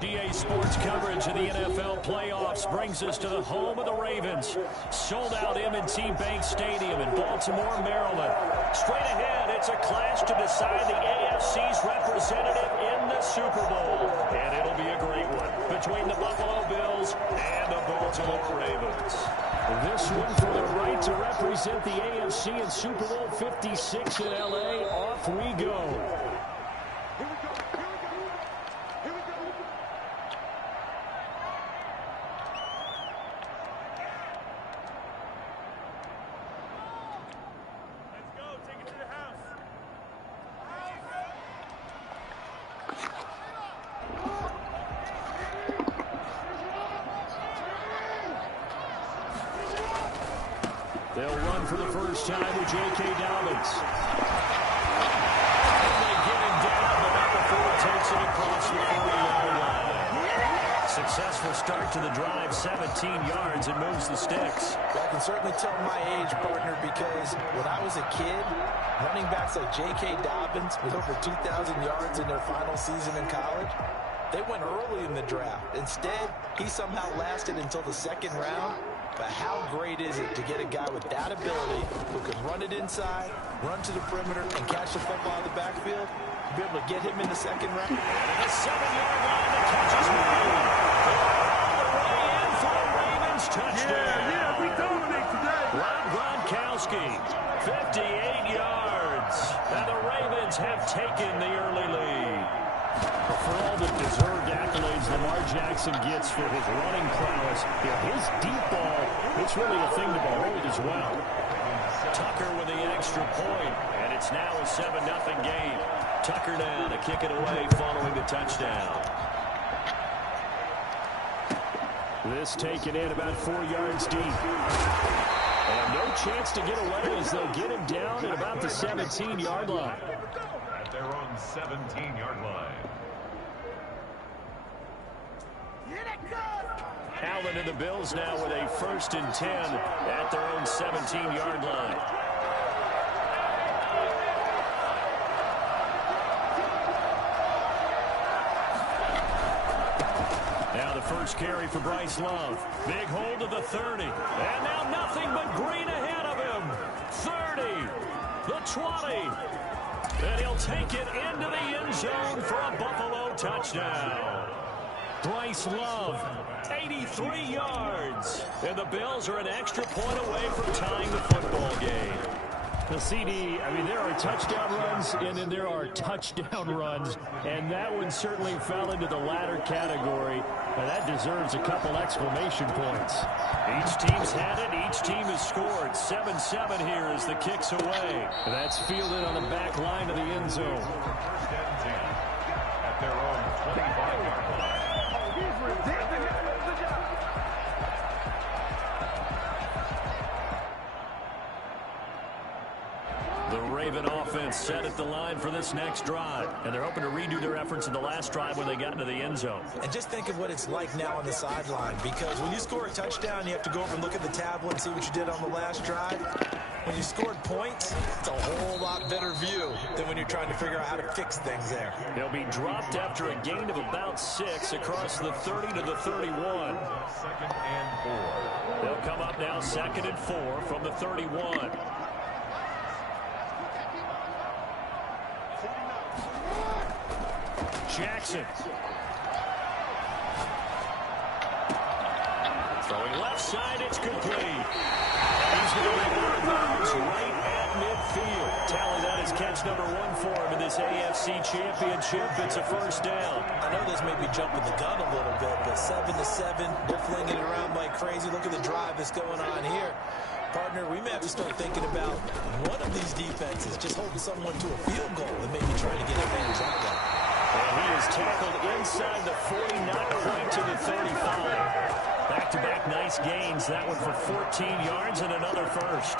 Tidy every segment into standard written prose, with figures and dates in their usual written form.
DA Sports coverage of the NFL playoffs brings us to the home of the Ravens. Sold out M&T Bank Stadium in Baltimore, Maryland. Straight ahead, it's a clash to decide the AFC's representative in the Super Bowl. And it'll be a great one between the Buffalo Bills and the Baltimore Ravens. This one for the right to represent the AFC in Super Bowl 56 in L.A. Off we go. They'll run for the first time with J.K. Dobbins. And they get him down, but not before it takes it across the 40-yard line. Successful start to the drive, 17 yards, and moves the sticks. Well, I can certainly tell my age, partner, because when I was a kid, running backs like J.K. Dobbins with over 2,000 yards in their final season in college, they went early in the draft. Instead, he somehow lasted until the second round. But how great is it to get a guy with that ability who can run it inside, run to the perimeter, and catch the football in the backfield? To be able to get him in the second round. And at the 7-yard line, the catch is made. All the way in for a Ravens touchdown. Yeah, we dominate today. Rob Gronkowski, 58 yards. And the Ravens have taken the early lead. For all the deserved accolades Lamar Jackson gets for his running prowess, his deep ball, it's really a thing to behold as well. Tucker with the extra point, and it's now a 7-0 game. Tucker now to kick it away following the touchdown. This taken in about 4 yards deep. And no chance to get away as they'll get him down at about the 17-yard line. At their own 17-yard line. Allen and the Bills now with a 1st and 10 at their own 17-yard line. Now the first carry for Bryce Love. Big hold of the 30. And now nothing but green ahead of him. 30, the 20. And he'll take it into the end zone for a Buffalo touchdown. Bryce Love, 83 yards. And the Bills are an extra point away from tying the football game. The CD, I mean, there are touchdown runs, and then there are touchdown runs. And that one certainly fell into the latter category. And that deserves a couple exclamation points. Each team's had it. Each team has scored. 7-7 here as the kick's away. That's fielded on the back line of the end zone. First and 10 at their own 25-yard line. The Raven offense set at the line for this next drive. And they're hoping to redo their efforts in the last drive when they got into the end zone. And just think of what it's like now on the sideline, because when you score a touchdown, you have to go over and look at the tablet and see what you did on the last drive. When you scored points, it's a whole lot better view than when you're trying to figure out how to fix things there. They'll be dropped after a gain of about 6 across the 30 to the 31. 2nd and 4. They'll come up now 2nd and 4 from the 31. Jackson. Throwing left side, it's complete. He's going to be out of bounds right at midfield. Tally that is catch number 1 for him in this AFC Championship. It's a first down. I know this may be jumping the gun a little bit, but 7-7, they're flinging it around like crazy. Look at the drive that's going on here. Partner, we may have to start thinking about one of these defenses just holding someone to a field goal and maybe trying to get advantage that way. And he is tackled inside the 40, not quite to the 35. Back-to-back nice gains. That one for 14 yards and another first.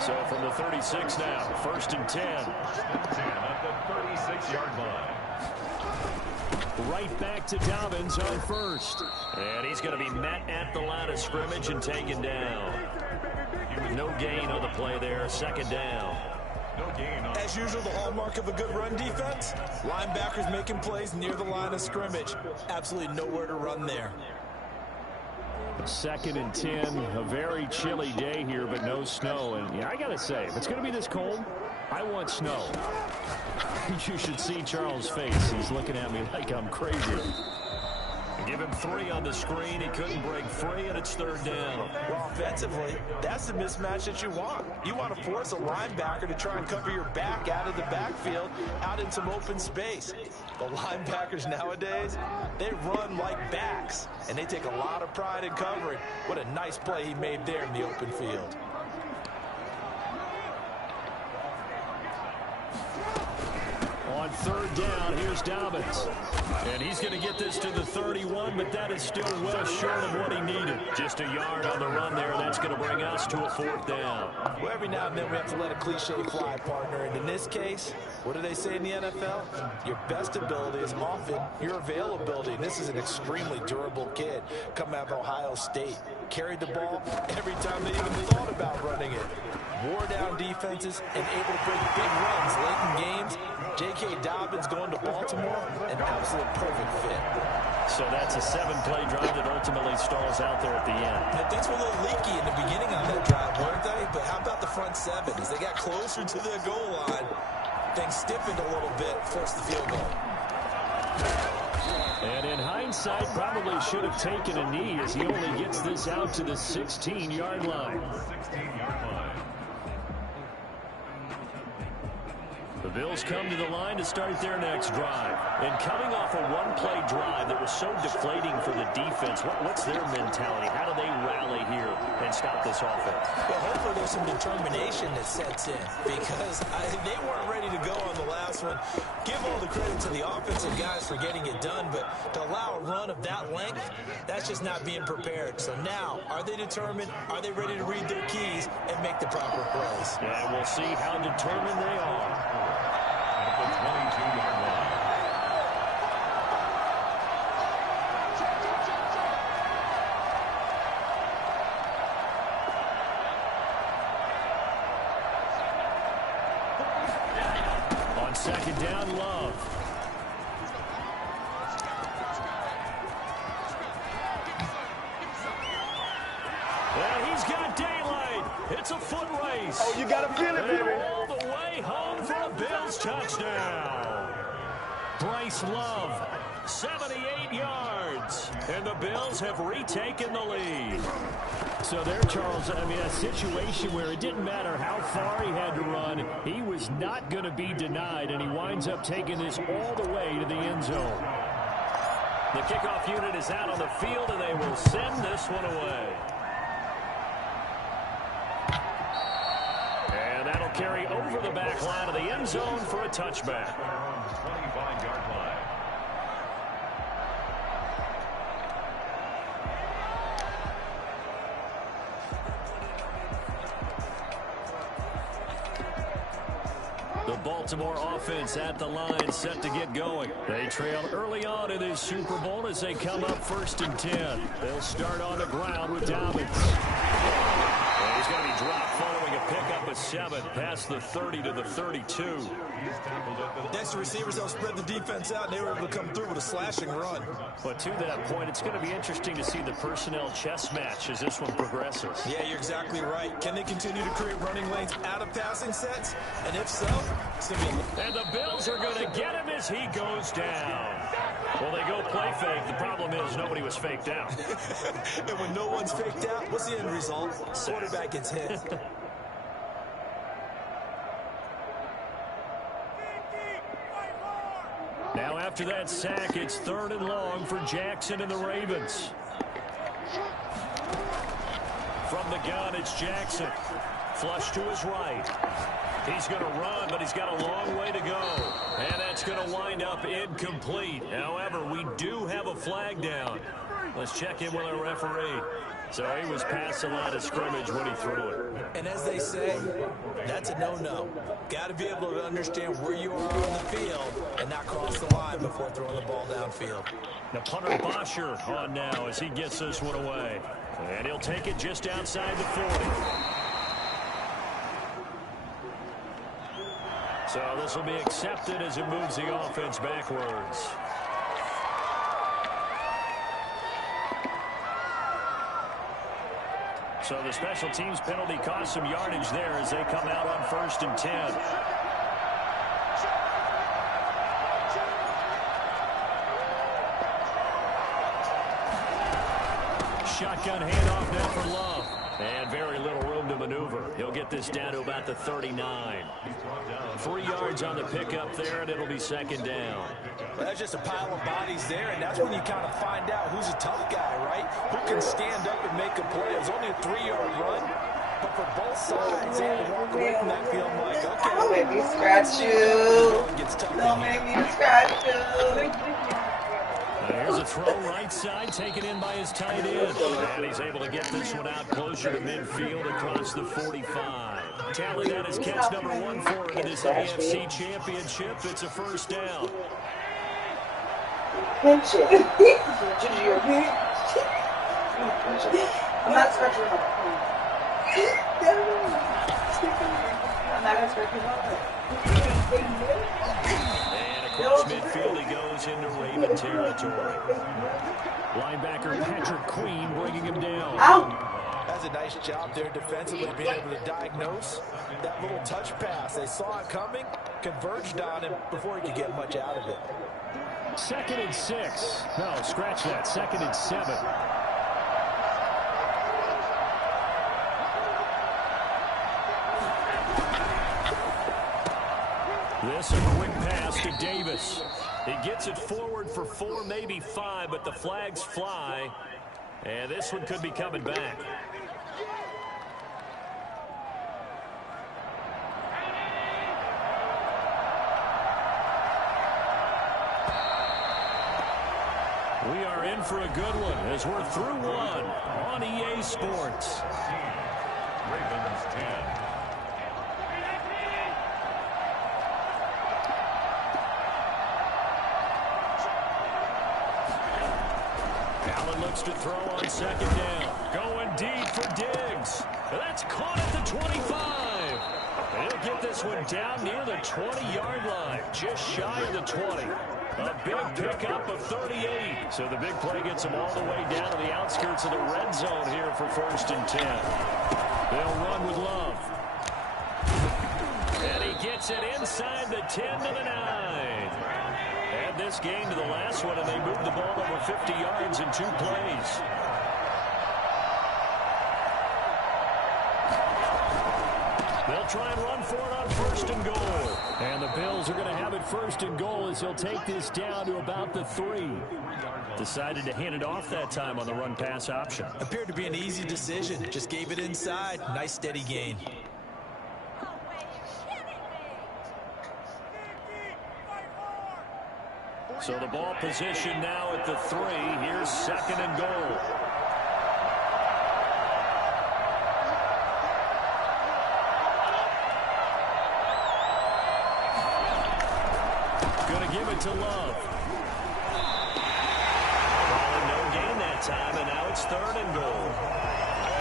So from the 36 now, first and 10. At the 36-yard line. Right back to Dobbins on first. And he's going to be met at the line of scrimmage and taken down. No gain on the play there. Second down. No gain on. As usual, the hallmark of a good run defense, linebackers making plays near the line of scrimmage. Absolutely nowhere to run there. Second and 10, a very chilly day here, but no snow. And yeah, I got to say, if it's going to be this cold, I want snow. You should see Charles' face. He's looking at me like I'm crazy. Give him 3 on the screen. He couldn't break free, and it's third down. Well, offensively, that's the mismatch that you want. You want to force a linebacker to try and cover your back out of the backfield, out in some open space. The linebackers nowadays, they run like backs, and they take a lot of pride in covering. What a nice play he made there in the open field. On third down, here's Dobbins. And he's going to get this to the 31, but that is still well short of what he needed. Just a yard on the run there. That's going to bring us to a fourth down. Well, every now and then we have to let a cliche fly, partner. And in this case, what do they say in the NFL? Your best ability is often your availability. And this is an extremely durable kid coming out of Ohio State. Carried the ball every time they even thought about running it. Wore down defenses and able to break big runs late in games. J.K. Dobbins going to Baltimore, an absolute perfect fit. So that's a 7-play drive that ultimately stalls out there at the end. And things were a little leaky in the beginning on that drive, weren't they? But how about the front 7? As they got closer to the goal line, things stiffened a little bit, forced the field goal. And in hindsight, probably should have taken a knee as he only gets this out to the 16-yard line. 16-yard line. The Bills come to the line to start their next drive. And coming off a one-play drive that was so deflating for the defense, what's their mentality? How do they rally here and stop this offense? Well, hopefully there's some determination that sets in because they weren't ready to go on the last one. Give all the credit to the offensive guys for getting it done, but to allow a run of that length, that's just not being prepared. So now, are they determined? Are they ready to read their keys and make the proper plays? Yeah, we'll see how determined they are. At the 22-yard line. On second down, Love. Well, he's got daylight. It's a foot race. Oh, you got to feel it, baby. All the way home for a Bills touchdown. Bryce Love, 78 yards. And the Bills have retaken the lead. So there, Charles, I mean, a situation where it didn't matter how far he had to run, he was not going to be denied, and he winds up taking this all the way to the end zone. The kickoff unit is out on the field, and they will send this one away. And that'll carry over the back line of the end zone for a touchback. 25-yard line. The Baltimore offense at the line, set to get going. They trail early on in this Super Bowl as they come up first and 10. They'll start on the ground with Dobbins. And he's going to be dropped following a pickup of 7 past the 30 to the 32. Next to receivers, they'll spread the defense out, and they were able to come through with a slashing run. But to that point, it's going to be interesting to see the personnel chess match as this one progresses. Yeah, you're exactly right. Can they continue to create running lanes out of passing sets? And if so, it's going to be... And the Bills are going to get him as he goes down. Well, they go play fake. The problem is nobody was faked out. And when no one's faked out, what's the end result? Quarterback gets hit. Now after that sack, it's 3rd and long for Jackson and the Ravens. From the gun, it's Jackson. Flush to his right. He's going to run, but he's got a long way to go. And that's going to wind up incomplete. However, we do have a flag down. Let's check in with our referee. So he was past the line of scrimmage when he threw it. And as they say, that's a no-no. Got to be able to understand where you are on the field and not cross the line before throwing the ball downfield. Now punter Bosher on now as he gets this one away. And he'll take it just outside the 40. So this will be accepted as it moves the offense backwards. So the special teams penalty cost some yardage there as they come out on 1st and 10. Shotgun handoff now for Love. And very little room to maneuver. He'll get this down to about the 39. 3 yards on the pickup there, and it'll be 2nd down. Well, that's just a pile of bodies there, and that's when you kind of find out who's a tough guy, right? Who can stand up and make a play. It was only a 3-yard run, but for both sides, they had to walk away from that field like, okay. Don't make me scratch you. Don't make me scratch you. Here's a throw right side, taken in by his tight end. And he's able to get this one out closer to midfield across the 45. Tally that is catch number 1 for him in this AFC Championship. It's a 1st down. Pinch it. I'm not scratching him. I'm not going to scratch him. Across midfield, he goes into Raven territory. Linebacker Patrick Queen bringing him down. Ow. That's a nice job there defensively, being able to diagnose that little touch pass. They saw it coming, converged on him before he could get much out of it. 2nd and 6. No, scratch that. 2nd and 7. This a quick pass to Davis. He gets it forward for 4, maybe 5, but the flags fly. And this one could be coming back. We are in for a good one as we're through one on EA Sports. Ravens 10. Looks to throw on 2nd down. Going deep for Diggs. That's caught at the 25. And he'll get this one down near the 20-yard line, just shy of the 20. A big pickup of 38. So the big play gets him all the way down to the outskirts of the red zone here for 1st and 10. They'll run with Love. And he gets it inside the 10 to the 9. Add this game to the last one, and they moved the ball over 50 yards in 2 plays. They'll try and run for it on 1st and goal. And the Bills are going to have it 1st and goal as he'll take this down to about the 3. Decided to hand it off that time on the run-pass option. Appeared to be an easy decision. Just gave it inside. Nice steady gain. So the ball position now at the 3. Here's 2nd and goal. Going to give it to Love. No gain that time, and now it's 3rd and goal.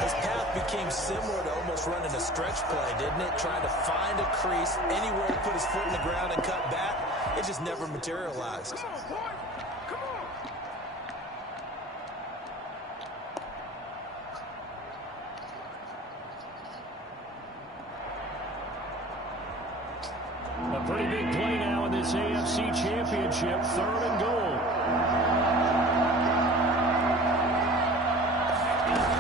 His path became similar to almost running a stretch play, didn't it? Trying to find a crease, anywhere to put his foot in the ground and cut back. It just never materialized. A pretty big play now in this AFC Championship. 3rd and goal.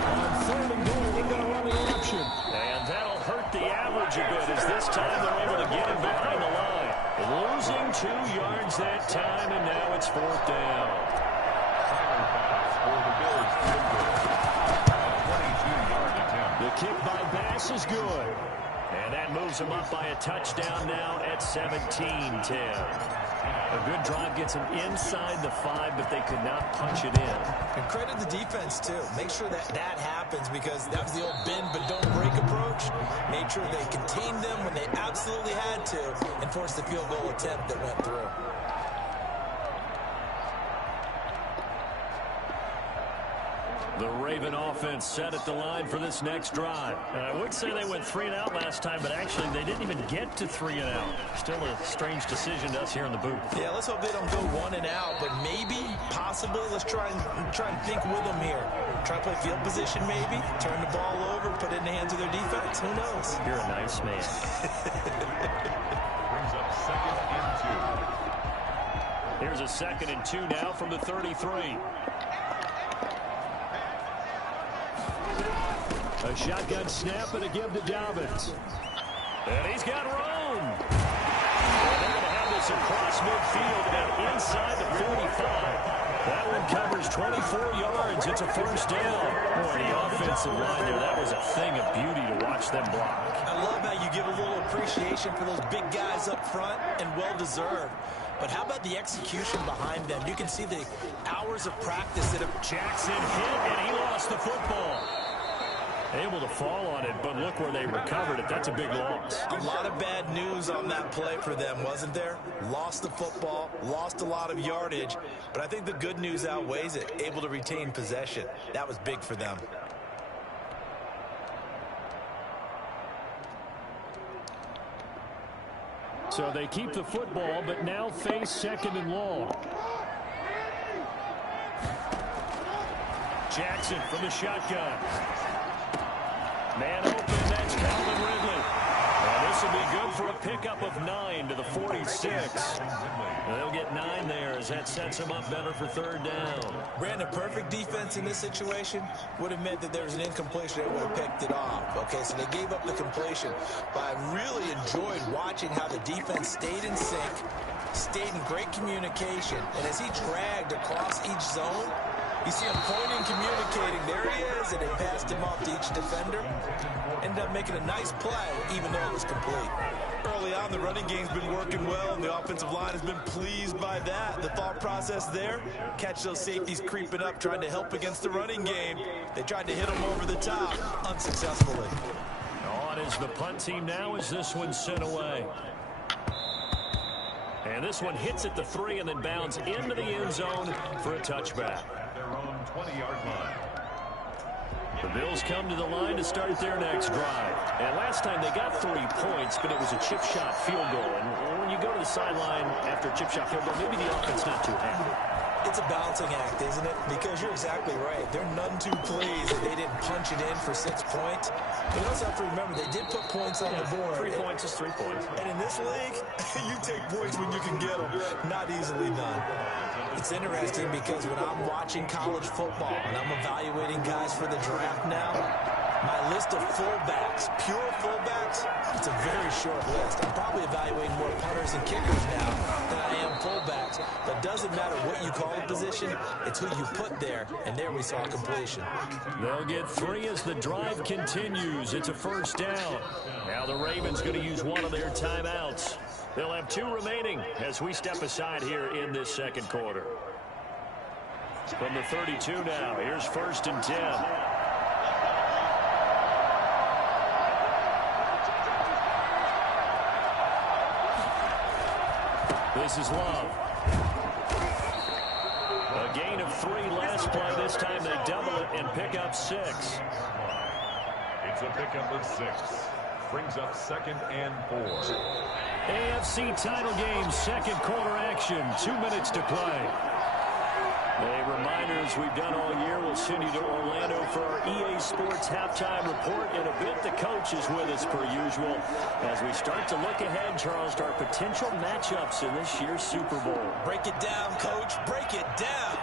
On 3rd and goal, they're going to run the option. And that'll hurt the average a bit as this time they're able to get him behind the line. Losing 2 yards that time, and now it's 4th down. Tyler Bass for the Bills field goal. 22-yard attempt. The kick by Bass is good. And that moves them up by a touchdown now at 17-10. A good drive gets them inside the 5, but they could not punch it in. And credit the defense, too. Make sure that happens, because that was the old bend but don't break approach. Made sure they contained them when they absolutely had to and forced the field goal attempt that went through. The Raven offense set at the line for this next drive. And I would say they went 3 and out last time, but actually they didn't even get to 3 and out. Still a strange decision to us here in the booth. Yeah, let's hope they don't go 1 and out, but maybe, possibly, let's try and think with them here. Try to play field position maybe, turn the ball over, put it in the hands of their defense. Who knows? You're a nice man. Brings up 2nd and 2. Here's a 2nd and 2 now from the 33. A shotgun snap and a give to Dobbins. And he's got room. And they're going to have this across midfield and inside the 45. That one covers 24 yards. It's a 1st down. Boy, the offensive line there, that was a thing of beauty to watch them block. I love how you give a little appreciation for those big guys up front, and well-deserved. But how about the execution behind them? You can see the hours of practice that have... Jackson hit, and he lost the football. Able to fall on it, but look where they recovered it. That's a big loss. A lot of bad news on that play for them, wasn't there? Lost the football, lost a lot of yardage, but I think the good news outweighs it. Able to retain possession. That was big for them. So they keep the football, but now face 2nd and long. Jackson from the shotgun. Man open, that's Calvin Ridley. And this will be good for a pickup of 9 to the 46. They'll get 9 there as that sets them up better for 3rd down. Brandon, perfect defense in this situation would have meant that there was an incompletion that would have picked it off. Okay, so they gave up the completion. But I really enjoyed watching how the defense stayed in sync, stayed in great communication. And as he dragged across each zone, you see him pointing, communicating. There he is, and they passed him off to each defender. Ended up making a nice play, even though it was complete. Early on, the running game's been working well, and the offensive line has been pleased by that. The thought process there, catch those safeties creeping up, trying to help against the running game. They tried to hit them over the top, unsuccessfully. On is the punt team now as this one's sent away. And this one hits at the 3 and then bounds into the end zone for a touchback. Their own 20-yard line. The Bills come to the line to start their next drive. And last time they got 3 points, but it was a chip shot field goal. And when you go to the sideline after a chip shot field goal, maybe the offense not too happy. It's a balancing act, isn't it? Because you're exactly right. They're none too pleased that they didn't punch it in for 6 points. But you also have to remember, they did put points on the board. 3 points is 3 points. And in this league, you take points when you can get them. Not easily done. It's interesting because when I'm watching college football and I'm evaluating guys for the draft now, my list of fullbacks, pure fullbacks, it's a very short list. I'm probably evaluating more punters and kickers now than I am fullbacks. But it doesn't matter what you call the position, it's who you put there. And there we saw completion. They'll get 3 as the drive continues. It's a 1st down. Now the Ravens going to use one of their timeouts. They'll have 2 remaining as we step aside here in this 2nd quarter. From the 32 now, here's 1st and 10. This is Love. A gain of 3 last play. This time they double it and pick up 6. It's a pickup of 6. Brings up 2nd and 4. AFC title game, 2nd quarter action. 2 minutes to play. A reminder, as we've done all year, we'll send you to Orlando for our EA Sports halftime report. In a bit, the coach is with us per usual as we start to look ahead, Charles, to our potential matchups in this year's Super Bowl. Break it down, Coach. Break it down.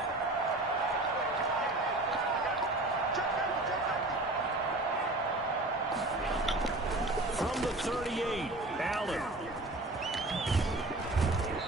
From the 38, Allen.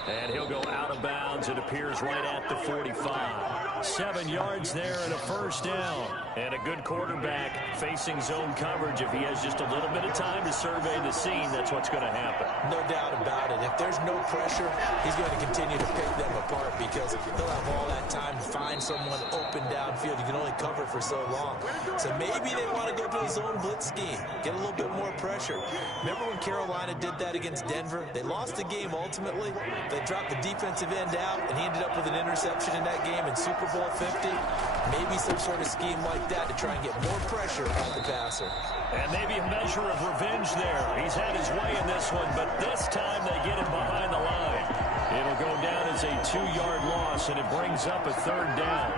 And he'll go out of bounds. It appears right at the 45. 7 yards there and a first down. And a good quarterback facing zone coverage. If he has just a little bit of time to survey the scene, that's what's going to happen. No doubt about it. If there's no pressure, he's going to continue to pick them apart because he'll have all that time to find someone open downfield. You can only cover for so long. So maybe they want to go to a zone blitz scheme, get a little bit more pressure. Remember when Carolina did that against Denver? They lost the game ultimately. They dropped the defensive end out, and he ended up with an interception in that game in Super Bowl 50. Maybe some sort of scheme like that to try and get more pressure on the passer. And maybe a measure of revenge there. He's had his way in this one, but this time they get him behind the line. It'll go down as a 2-yard loss, and it brings up a third down.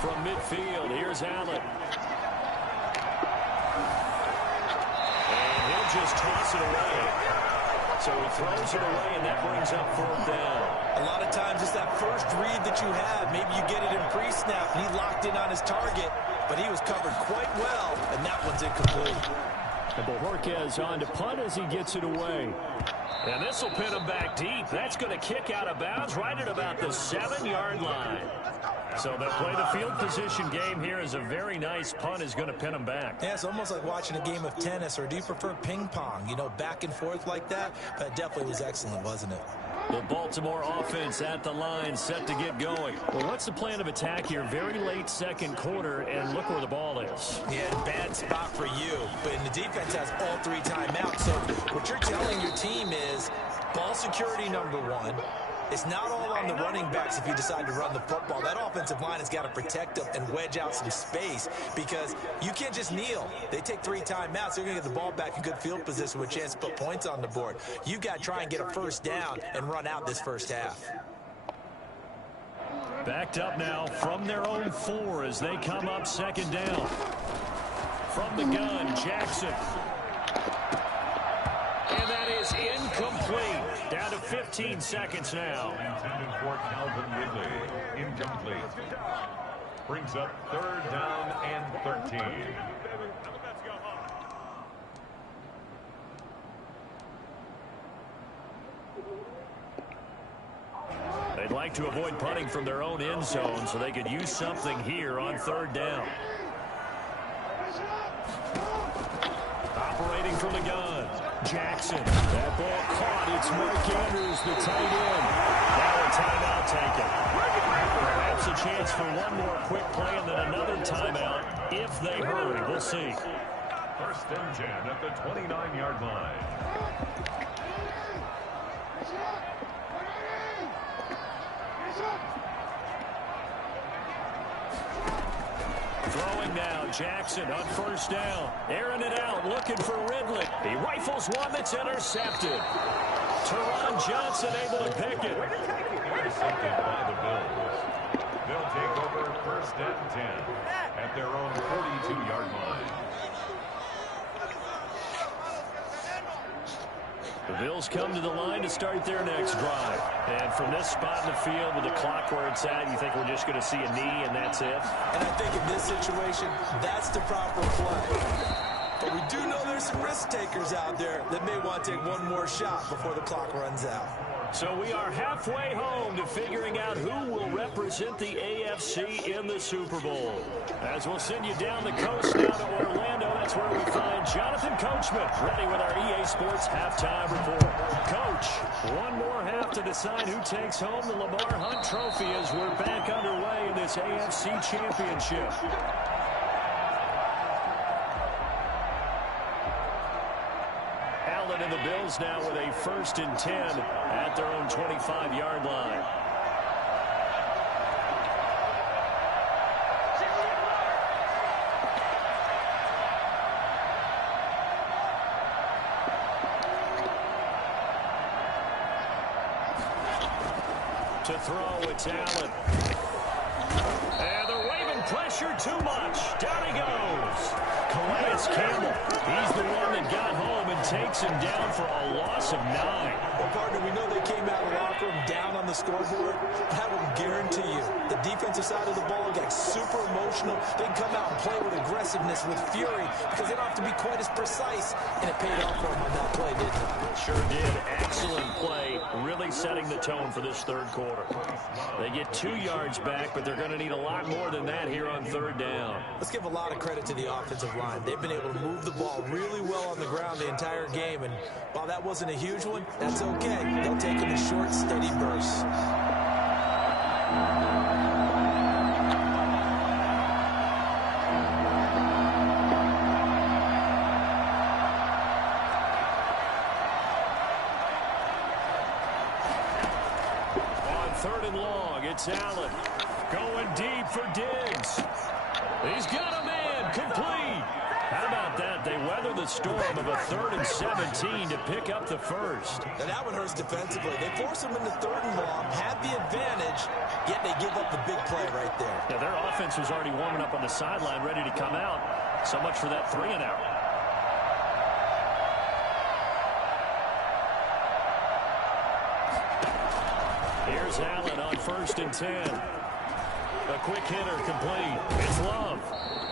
From midfield, here's Allen. And he'll just toss it away. So he throws it away, and that brings up fourth down. A lot of times it's that first read that you have. Maybe you get it in pre-snap, and he locked in on his target, but he was covered quite well, and that one's incomplete. And Bojorquez on to punt as he gets it away. And this will pin him back deep. That's going to kick out of bounds right at about the 7-yard line. So they'll play the field position game here as a very nice punt is going to pin them back. Yeah, it's almost like watching a game of tennis, or do you prefer ping pong? You know, back and forth like that? That definitely was excellent, wasn't it? The Baltimore offense at the line, set to get going. Well, what's the plan of attack here? Very late second quarter, and look where the ball is. Yeah, bad spot for you. But the defense has all 3 timeouts. So what you're telling your team is ball security number 1. It's not all on the running backs if you decide to run the football. That offensive line has got to protect them and wedge out some space because you can't just kneel. They take 3 timeouts. They're going to get the ball back in good field position with a chance to put points on the board. You got to try and get a first down and run out this first half. Backed up now from their own 4 as they come up second down. From the gun, Jackson. And that is incomplete. Down to 15 seconds now. Intended for Calvin Ridley. Incomplete. Brings up third down and 13. They'd like to avoid punting from their own end zone so they could use something here on third down. Operating from the gun, Jackson. That ball caught. It's Mark Andrews, the tight end. Now a timeout taken. Perhaps a chance for one more quick play and then another timeout if they hurry. We'll see. First and 10 at the 29-yard line. Throwing now, Jackson on first down. Airing it out, looking for Ridley. He rifles one that's intercepted. Teron Johnson able to pick it. Intercepted by the Bills. They'll take over first and 10 at their own 42-yard line. The Bills come to the line to start their next drive. And from this spot in the field with the clock where it's at, you think we're just going to see a knee and that's it? And I think in this situation, that's the proper play. But we do know there's some risk takers out there that may want to take one more shot before the clock runs out. So we are halfway home to figuring out who will represent the AFC in the Super Bowl. As we'll send you down the coast now to Orlando, that's where we find Jonathan Coachman ready with our EA Sports halftime report. Coach, one more half to decide who takes home the Lamar Hunt Trophy as we're back underway in this AFC Championship. And the Bills now with a first and 10 at their own 25-yard line. To throw, it's Allen. And the Raven pressure too much. Down he goes. Calais Paris Campbell. He's the one that got home and takes him down for a loss of 9. Well, partner, we know they came out of the locker room down on the scoreboard. That will guarantee you the defensive side of the ball got super emotional. They can come out and play with aggressiveness, with fury, because they don't have to be quite as precise. And it paid off for them on that play, didn't it? Sure did. Excellent play, really setting the tone for this third quarter. They get 2 yards back, but they're going to need a lot more than that here on third down. Let's give a lot of credit to the offensive line. They've been able to move the ball really well on the ground the entire game, and while that wasn't a huge one, that's okay. They'll take them in short, steady bursts. On third and long, it's Allen. Going deep for Diggs. He's got a man, complete. How about that? They weather the storm of a 3rd and 17 to pick up the first. Now that one hurts defensively. They force them into 3rd and long, have the advantage, yet they give up the big play right there. Yeah, their offense was already warming up on the sideline, ready to come out. So much for that 3 and out. Here's Allen on 1st and 10. A quick hitter complete. It's Love.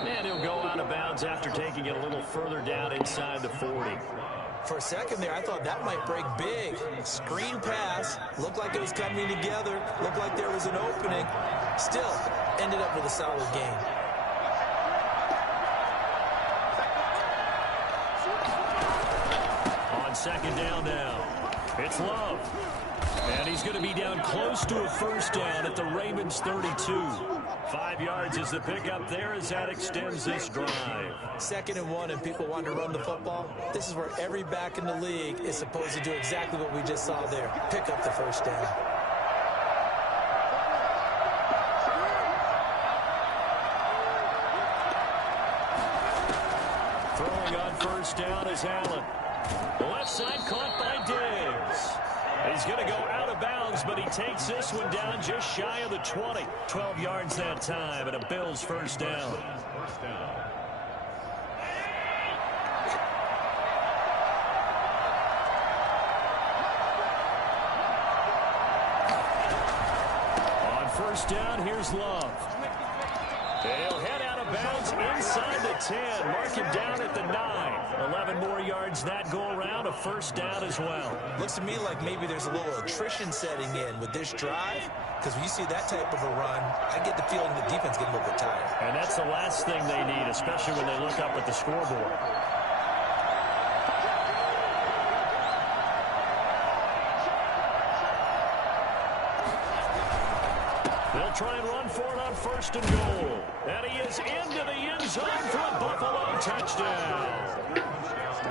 And he'll go out of bounds after taking it a little further down inside the 40. For a second there, I thought that might break big. Screen pass. Looked like it was coming together. Looked like there was an opening. Still, ended up with a solid gain. On 2nd down now, it's Love. And he's going to be down close to a first down at the Ravens 32. 5 yards is the pickup there as that extends this drive. 2nd and 1 and people want to run the football. This is where every back in the league is supposed to do exactly what we just saw there. Pick up the first down. Throwing on first down is Allen. The left side caught by Diggs. He's going to go out of bounds, but he takes this one down just shy of the 20. 12 yards that time, and a Bills first down. On first down, here's Love. He'll head out of bounds inside the 10. Mark him down at the 9. 11 more yards that go around. A first down as well. Looks to me like maybe there's a little attrition setting in with this drive. Because when you see that type of a run, I get the feeling the defense getting a little bit tired. And that's the last thing they need, especially when they look up at the scoreboard. They'll try and run for it on 1st and goal. And he is into the end zone for a Buffalo touchdown.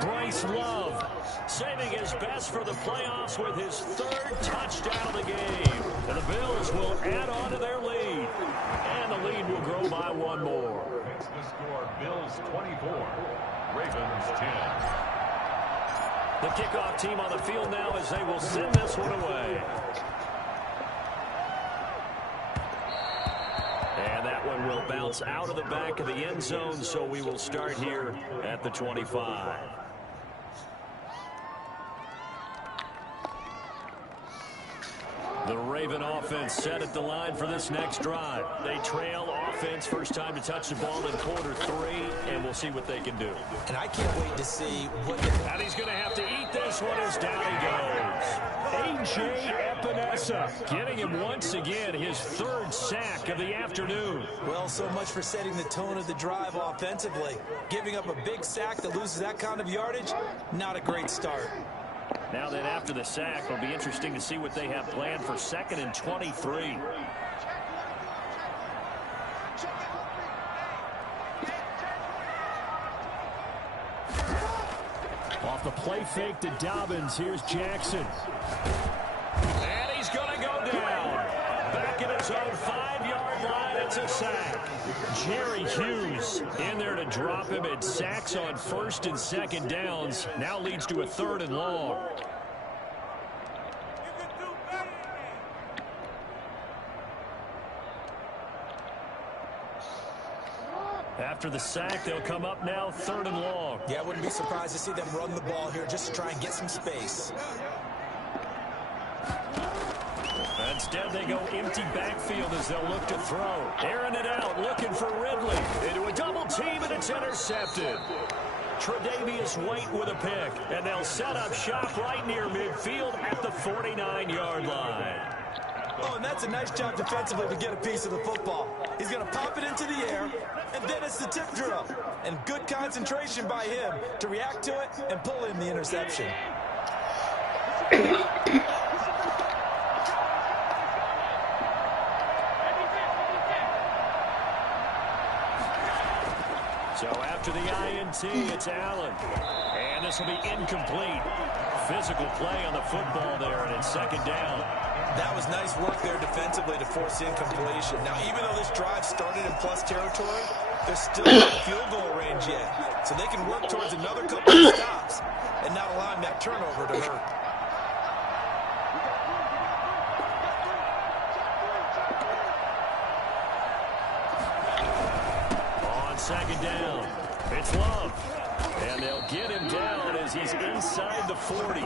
Bryce Love saving his best for the playoffs with his 3rd touchdown of the game. And the Bills will add on to their lead. And the lead will grow by 1 more. The score, Bills 24, Ravens 10. The kickoff team on the field now as they will send this one away. And that one will bounce out of the back of the end zone, so we will start here at the 25. The Raven offense set at the line for this next drive. They trail offense, first time to touch the ball in quarter 3, and we'll see what they can do. And I can't wait to see what... And he's going to have to eat this one as down he goes. A.J. Epinesa getting him once again his 3rd sack of the afternoon. Well, so much for setting the tone of the drive offensively. Giving up a big sack that loses that kind of yardage, not a great start. Now then, after the sack, it'll be interesting to see what they have planned for 2nd and 23. Off the play fake to Dobbins, here's Jackson. And he's going to go down. Back at his own 5-yard line, it's a sack. Jerry Hughes in there to drop him. It sacks on 1st and 2nd downs. Now leads to a 3rd and long. After the sack, they'll come up now 3rd and long. Yeah, I wouldn't be surprised to see them run the ball here just to try and get some space. Instead, they go empty backfield as they'll look to throw. Airing it out, looking for Ridley. Into a double team, and it's intercepted. Tre'Davious White with a pick, and they'll set up shop right near midfield at the 49-yard line. Oh, and that's a nice job defensively to get a piece of the football. He's going to pop it into the air, and then it's the tip drill. And good concentration by him to react to it and pull in the interception. So after the INT, it's Allen. And this will be incomplete. Physical play on the football there, and it's 2nd down. That was nice work there defensively to force incompletion. Now, even though this drive started in plus territory, they're still in field goal range yet. So they can work towards another couple of stops and not allowing that turnover to hurt. On 2nd down, it's Love. And they'll get him down as he's inside the 40.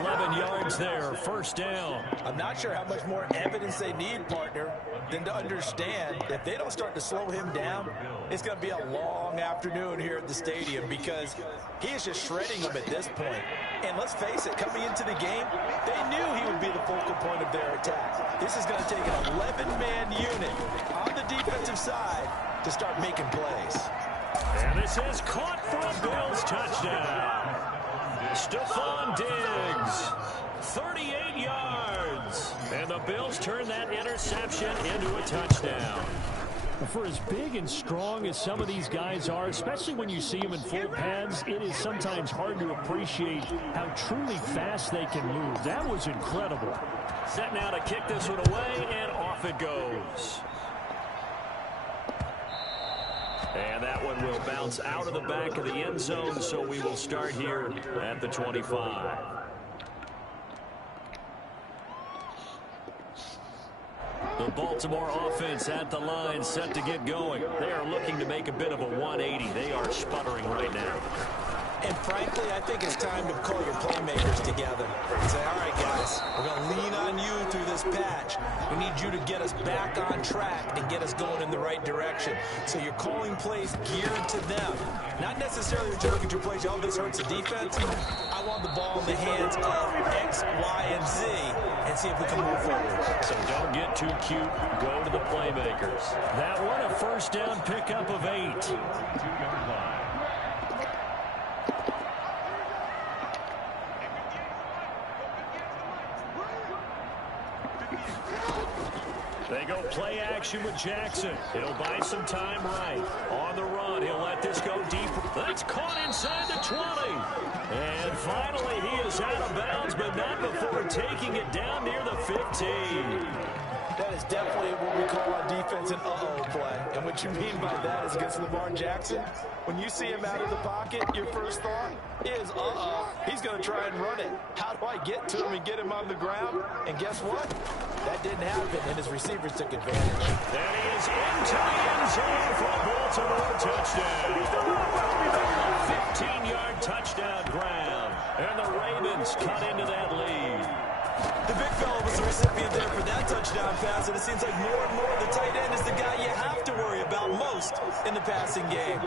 11 yards there, 1st down. I'm not sure how much more evidence they need, partner, than to understand if they don't start to slow him down, it's going to be a long afternoon here at the stadium because he is just shredding them at this point. And let's face it, coming into the game, they knew he would be the focal point of their attack. This is going to take an 11-man unit on the defensive side to start making plays. And this is caught for a Bills touchdown. Stephon Diggs, 38 yards. And the Bills turn that interception into a touchdown. For as big and strong as some of these guys are, especially when you see them in full pads, it is sometimes hard to appreciate how truly fast they can move. That was incredible. Set now to kick this one away, and off it goes. And that one will bounce out of the back of the end zone, so we will start here at the 25. The Baltimore offense at the line, set to get going. They are looking to make a bit of a 180. They are sputtering right now. And frankly, I think it's time to call your playmakers together and say, all right, guys, we're going to lean on you through this patch. We need you to get us back on track and get us going in the right direction. So you're calling plays geared to them. Not necessarily that you look at your plays, oh, this hurts the defense. I want the ball in the hands of X, Y, and Z and see if we can move forward. So don't get too cute. Go to the playmakers. That one, a 1st down pickup of 8. 2-yard line. They go play action with Jackson. He'll buy some time right. On the run, he'll let this go deep. That's caught inside the 20. And finally, he is out of bounds, but not before taking it down near the 15. That is definitely what we call on defense an uh-oh play. And what you mean by that is against Lamar Jackson, when you see him out of the pocket, your first thought is, uh-oh, he's going to try and run it. How do I get to him and get him on the ground? And guess what? That didn't happen, and his receivers took advantage. And he is into the end zone for a Baltimore touchdown. 15-yard touchdown ground. And the Ravens cut into that lead. The big fella was the recipient there for that touchdown pass, and it seems like more and more the tight end is the guy you have to worry about most in the passing game.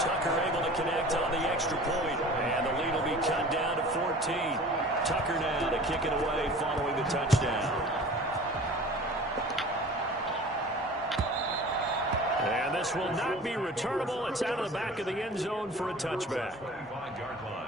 Tucker able to connect on the extra point, and the lead will be cut down to 14. Tucker now to kick it away following the touchdown. And this will not be returnable. It's out of the back of the end zone for a touchback. 25-yard line.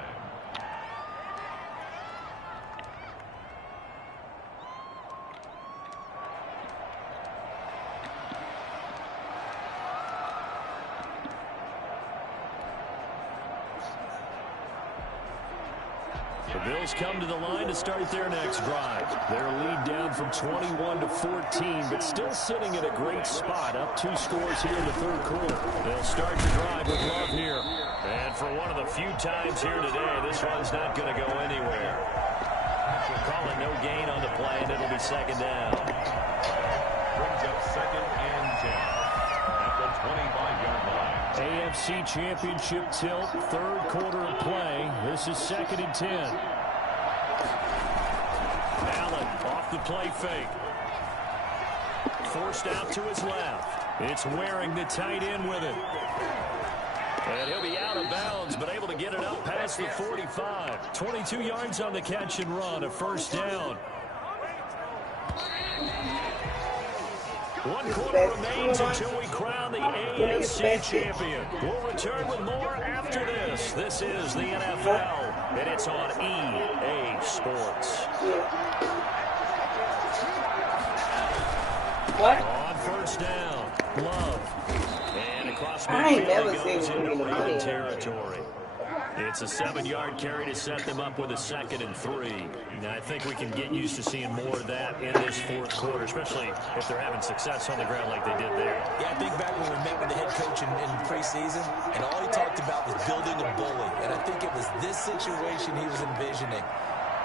The Bills come to the line to start their next drive. Their lead down from 21 to 14, but still sitting in a great spot, up 2 scores here in the 3rd quarter. They'll start the drive with Love here. And for one of the few times here today, this one's not going to go anywhere. We'll call it no gain on the play, and it'll be 2nd down. Brings up 2nd and 10 at the 25-yard line. AFC Championship tilt, third quarter of play. This is 2nd and 10. Allen off the play fake. Forced out to his left. It's Waring, the tight end, with it. And he'll be out of bounds, but able to get it up past the 45. 22 yards on the catch and run, a first down. 1 quarter remains until we crown the AFC champion. We'll return with more after this. This is the NFL, and it's on EA Sports. What? On first down, Love. And across I ain't never midfield, seen goes him into in the Raven money. territory. It's a 7-yard carry to set them up with a 2nd and 3. Now, I think we can get used to seeing more of that in this fourth quarter, especially if they're having success on the ground like they did there. Yeah, I think back when we met with the head coach in preseason, and all he talked about was building a bully. And I think it was this situation he was envisioning.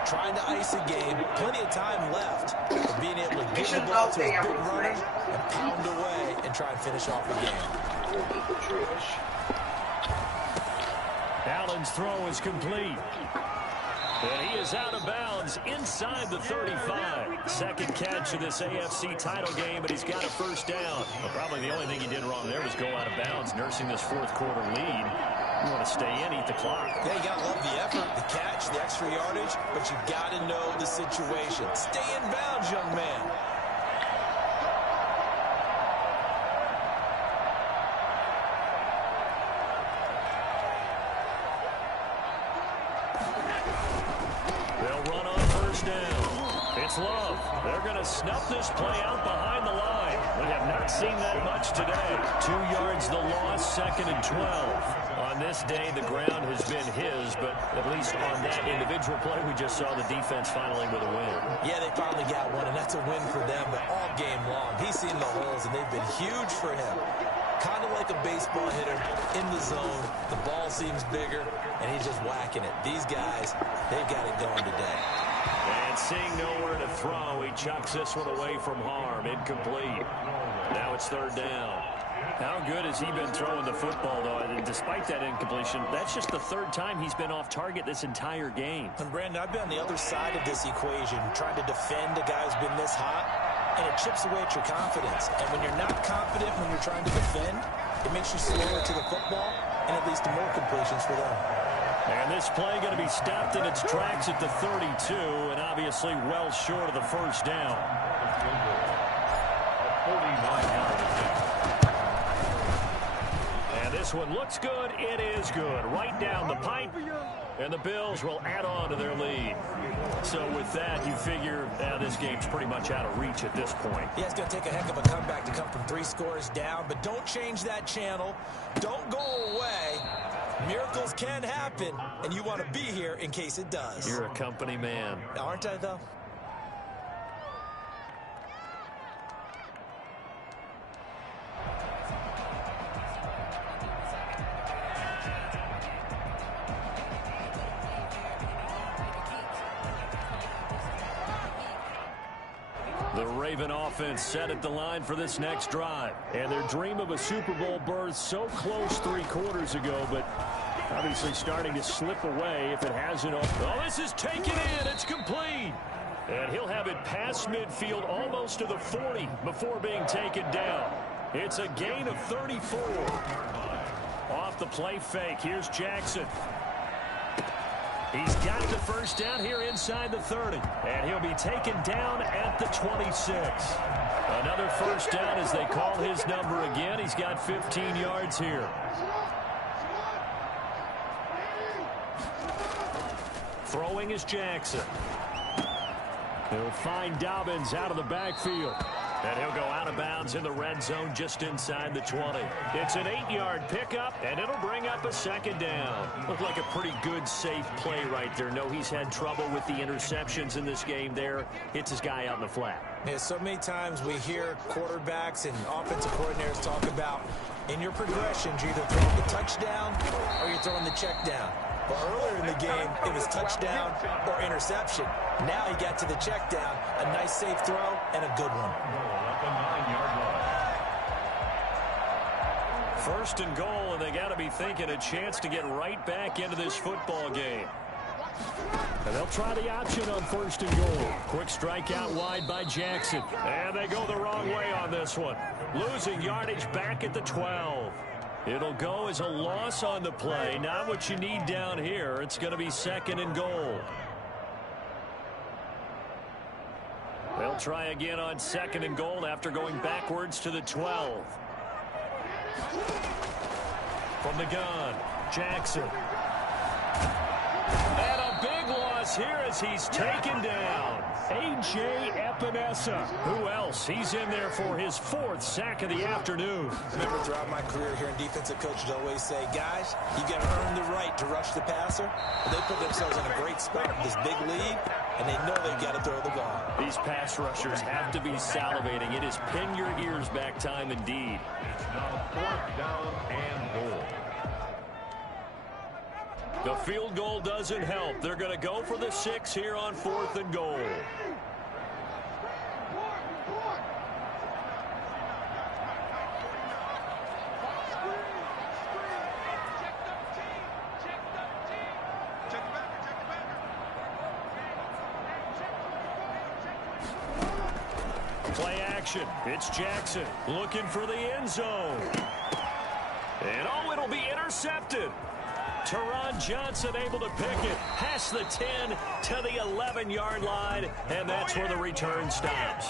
Trying to ice a game, plenty of time left, but being able to get the ball to his big runner and pound away and try and finish off the game. Allen's throw is complete. And he is out of bounds inside the 35. Second catch of this AFC title game, but he's got a first down. Well, probably the only thing he did wrong there was go out of bounds, nursing this fourth quarter lead. You want to stay in, eat the clock. Yeah, you got to love the effort, the catch, the extra yardage, but you got to know the situation. Stay in bounds, young man. They'll run on first down. It's Love. They're going to snuff this play out behind the line. We have not seen that much today. 2 yards the loss, 2nd and 12. On this day, the ground has been his, but at least on that individual play, we just saw the defense finally with a win. Yeah, they finally got one, and that's a win for them, but all game long, he's seen the holes, and they've been huge for him. Kind of like a baseball hitter in the zone. The ball seems bigger, and he's just whacking it. These guys, they've got it going today. And seeing nowhere to throw, he chucks this one away from harm. Incomplete. Now it's 3rd down. How good has he been throwing the football, though? And despite that incompletion, that's just the 3rd time he's been off target this entire game. And Brandon, I've been on the other side of this equation, trying to defend a guy who's been this hot, and it chips away at your confidence. And when you're not confident when you're trying to defend, it makes you slower to the football, and it leads to more completions for them. And this play going to be stopped in its tracks at the 32, and obviously well short of the first down. A 49-yard attempt. And this one looks good. It is good. Right down the pipe. And the Bills will add on to their lead. So with that, you figure this game's pretty much out of reach at this point. Yeah, it's going to take a heck of a comeback to come from 3 scores down, but don't change that channel. Don't go away. Miracles can happen, and you want to be here in case it does. You're a company man. Aren't I, though? The Raven offense set at the line for this next drive. And their dream of a Super Bowl berth so close 3 quarters ago, but obviously starting to slip away if it hasn't. Oh, this is taken in. It's complete. And he'll have it past midfield almost to the 40 before being taken down. It's a gain of 34. Off the play fake. Here's Jackson. He's got the first down here inside the 30. And he'll be taken down at the 26. Another first down as they call his number again. He's got 15 yards here. Throwing is Jackson. He'll find Dobbins out of the backfield. And he'll go out of bounds in the red zone just inside the 20. It's an 8-yard pickup, and it'll bring up a second down. Looked like a pretty good, safe play right there. No, he's had trouble with the interceptions in this game there. Hits his guy out in the flat. Yeah, so many times we hear quarterbacks and offensive coordinators talk about in your progressions, you're either throwing the touchdown or you're throwing the check down. But earlier in the game, it was touchdown or interception. Now he got to the check down, a nice safe throw, and a good one. First and goal, and they got to be thinking a chance to get right back into this football game. And they'll try the option on first and goal. Quick strike out wide by Jackson. And they go the wrong way on this one. Losing yardage back at the 12. It'll go as a loss on the play. Not what you need down here. It's going to be second and goal. They'll try again on second and goal after going backwards to the 12. From the gun, Jackson. And a big loss here as he's taken down. A.J. Epinesa. Who else? He's in there for his 4th sack of the afternoon. Remember, throughout my career here in defensive coaches always say, guys, you got to earn the right to rush the passer. But they put themselves in a great spot with this big lead, and they know they've got to throw the ball. These pass rushers have to be salivating. It is pin your ears back time indeed. It's now 4th down and goal. The field goal doesn't help. They're going to go for the 6 here on 4th and goal. Play action. It's Jackson looking for the end zone. And oh, it'll be intercepted. Teron Johnson able to pick it past the 10 to the 11-yard line, and that's where the return stops.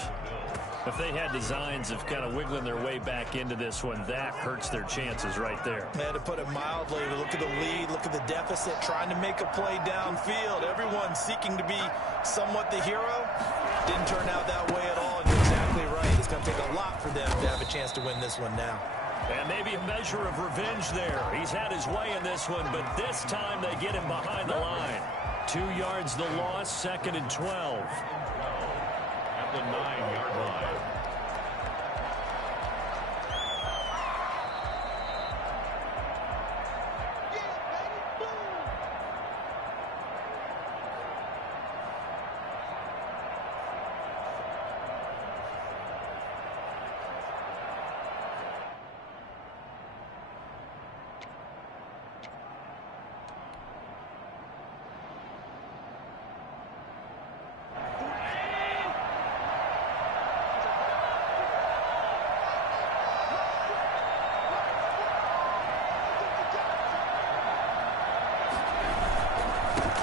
If they had designs of kind of wiggling their way back into this one, that hurts their chances right there. Man, to put it mildly, look at the lead, look at the deficit, trying to make a play downfield. Everyone seeking to be somewhat the hero. Didn't turn out that way at all, and you're exactly right. It's going to take a lot for them to have a chance to win this one now. And maybe a measure of revenge there. He's had his way in this one, but this time they get him behind the line. 2 yards the loss, second and 12. At the 9-yard line.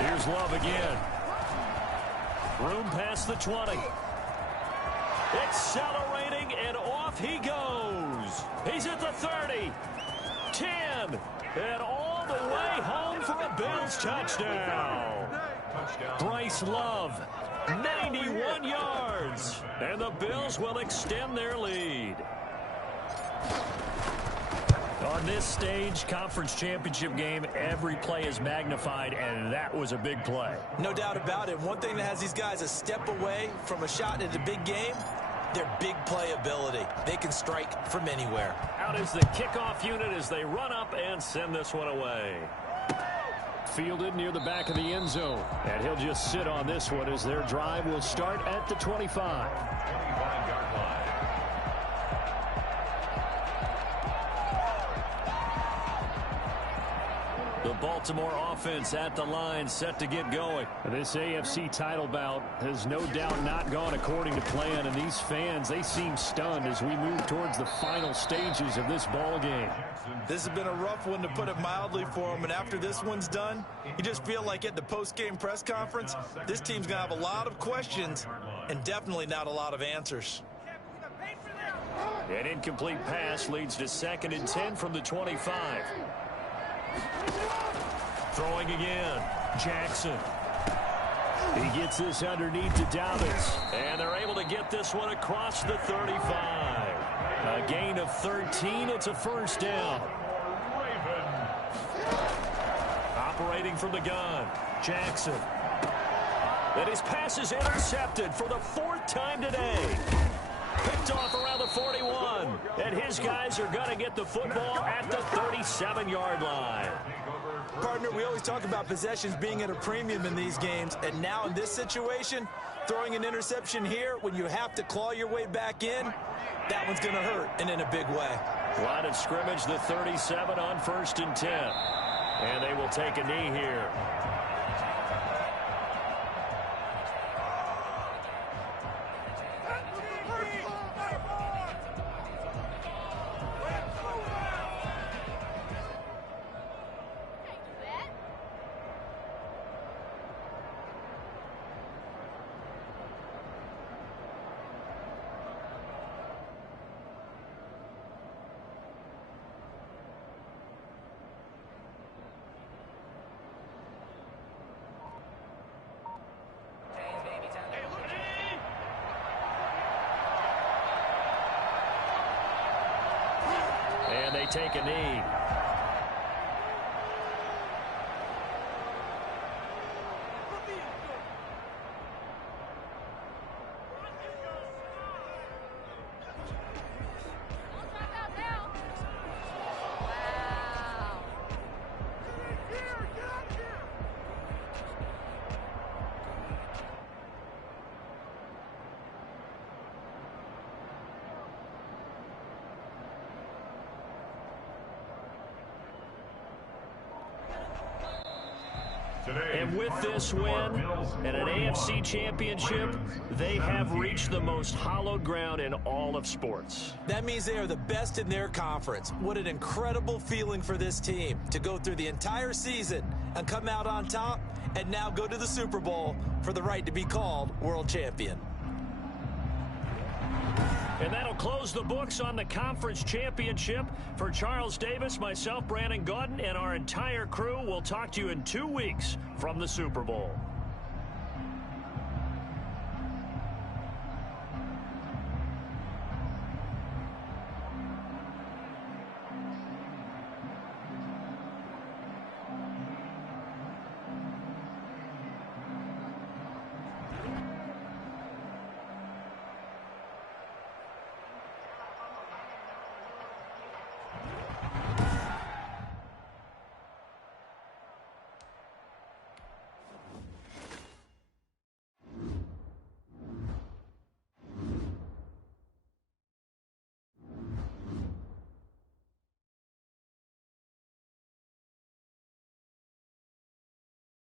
Here's Love again. Room past the 20. Accelerating, and off he goes. He's at the 30. 10. And all the way home for a Bills touchdown. Bryce Love, 91 yards. And the Bills will extend their lead. On this stage, conference championship game, every play is magnified, and that was a big play. No doubt about it. One thing that has these guys a step away from a shot at a big game, their big play ability. They can strike from anywhere. Out is the kickoff unit as they run up and send this one away. Fielded near the back of the end zone, and he'll just sit on this one as their drive will start at the 25. 25-yard line. The Baltimore offense at the line, set to get going. This AFC title bout has no doubt not gone according to plan, and these fans, they seem stunned as we move towards the final stages of this ball game. This has been a rough one, to put it mildly, for them, and after this one's done, you just feel like at the post-game press conference, this team's going to have a lot of questions and definitely not a lot of answers. An incomplete pass leads to 2nd and 10 from the 25. Throwing again, Jackson. He gets this underneath to Dobbins, and they're able to get this one across the 35. A gain of 13, it's a first down. Operating from the gun, Jackson. And his pass is intercepted for the 4th time today. Picked off around the 41, and his guys are going to get the football at the 37-yard line. Partner, we always talk about possessions being at a premium in these games, and now in this situation, throwing an interception here when you have to claw your way back in, that one's going to hurt, and in a big way. Line of scrimmage, the 37 on 1st and 10. And they will take a knee here. And they take a knee. And with this win and an AFC championship, they have reached the most hallowed ground in all of sports. That means they are the best in their conference. What an incredible feeling for this team to go through the entire season and come out on top and now go to the Super Bowl for the right to be called world champion. And that'll close the books on the conference championship. For Charles Davis, myself, Brandon Gaudin, and our entire crew, we'll talk to you in 2 weeks from the Super Bowl.